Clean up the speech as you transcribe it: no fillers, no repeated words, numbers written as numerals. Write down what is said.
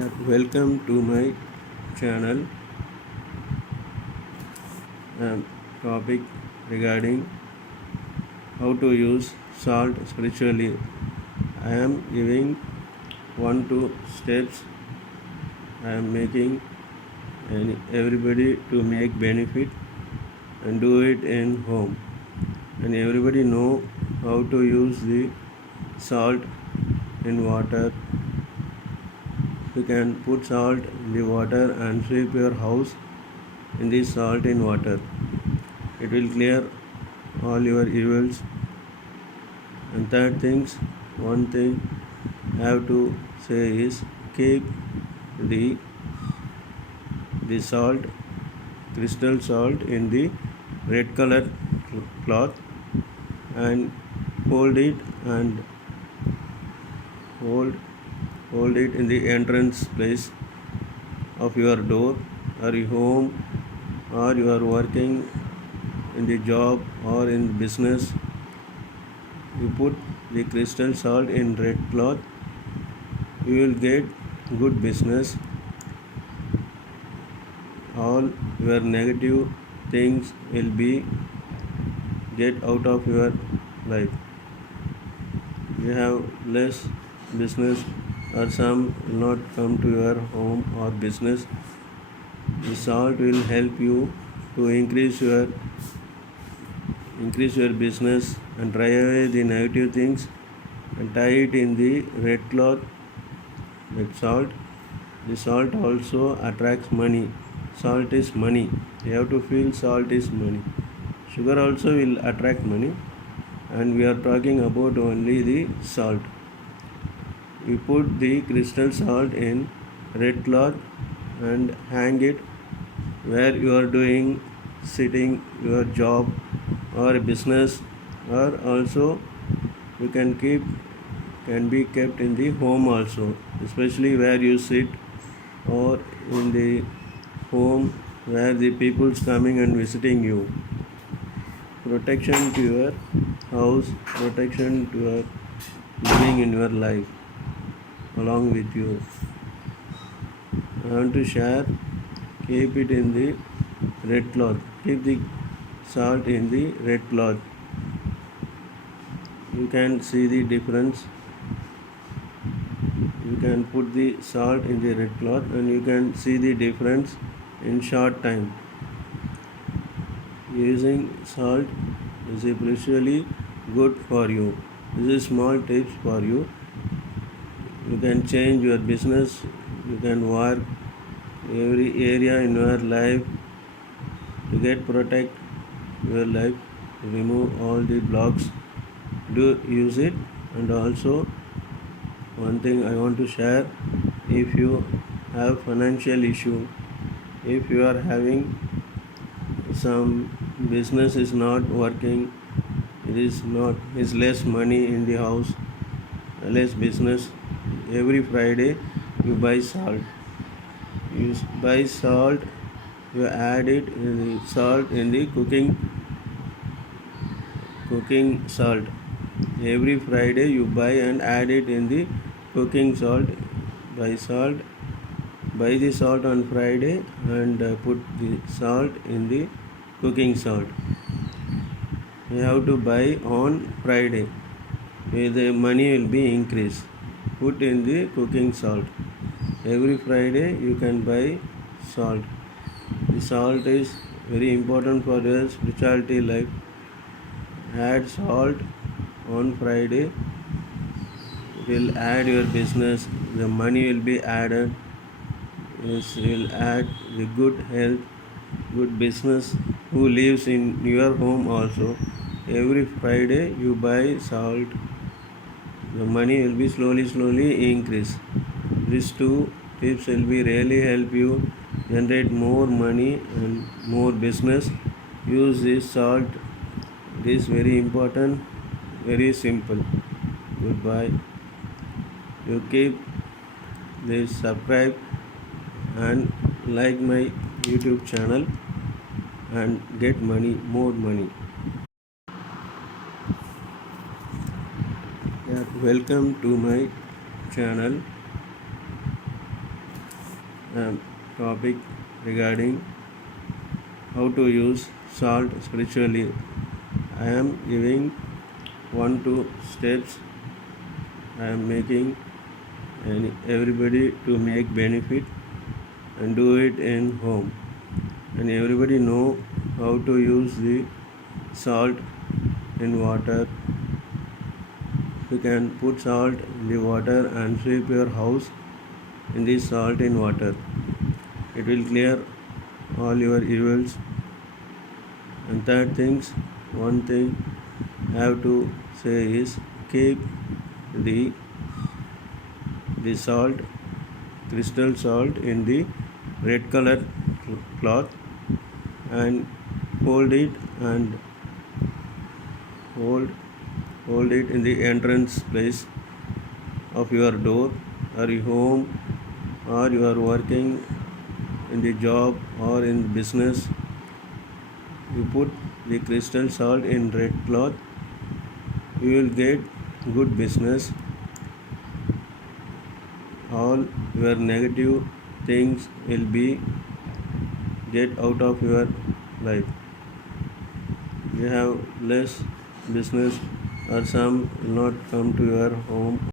Welcome to my channel. Topic regarding how to use salt spiritually. I am giving 1-2 steps. I am making everybody to make benefit and do it in home. And everybody know how to use the salt in water. You can put salt in the water and sweep your house in the salt in water. It will clear all your evils. And one thing I have to say is keep the salt, crystal salt in the red color cloth and hold it in the entrance place of your door or your home, or you are working in the job or in business. You put the crystal salt in red cloth, you will get good business. All your negative things will be get out of your life. You have less business or some will not come to your home or business. The salt will help you to increase your business and dry away the negative things and tie it in the red cloth with salt. The salt also attracts money. Salt is money. You have to feel salt is money. Sugar also will attract money, and we are talking about only the salt. You put the crystal salt in red cloth and hang it where you are doing sitting your job or business, or also you can be kept in the home also, especially where you sit, or in the home where the people's coming and visiting you. Protection to your house, protection to your living in your life along with you. I want to share, keep it in the red cloth. Keep the salt in the red cloth. You can see the difference. You can put the salt in the red cloth and you can see the difference in short time. Using salt is especially good for you. This is small tips for you. You can change your business. You can work every area in your life to protect your life, remove all the blocks. Do use it. And also one thing I want to share, if you have financial issue, if you are having some business is not working, is less money in the house, less business, every Friday you buy salt. You buy salt, you add it in the salt in the cooking salt. Every Friday you buy and add it in the cooking salt. Buy the salt on Friday and put the salt in the cooking salt. You have to buy on Friday. The money will be increased. Put in the cooking salt. Every Friday you can buy salt. The salt is very important for your spirituality life. Add salt on Friday. It will add your business. The money will be added. It will add the good health, good business. Who lives in your home also. Every Friday you buy salt. The money will be slowly increase. These 2 tips will be really help you generate more money and more business. Use this salt. It is very important, very simple. Goodbye. You keep this, subscribe and like my YouTube channel and get more money. Welcome to my channel. topic regarding how to use salt spiritually. I am giving 1 2 steps I am making and everybody to make benefit and do it in home, and everybody know how to use the salt in water. You can put salt in the water and sweep your house in the salt in water. It will clear all your evils. And third things, one thing I have to say is keep the the salt, crystal salt, in the red color cloth and hold it and hold hold it in the entrance place of your door or your home, or you are working in the job or in business. You put the crystal salt in red cloth, you will get good business. All your negative things will be get out of your life. You have less business or some will not come to your home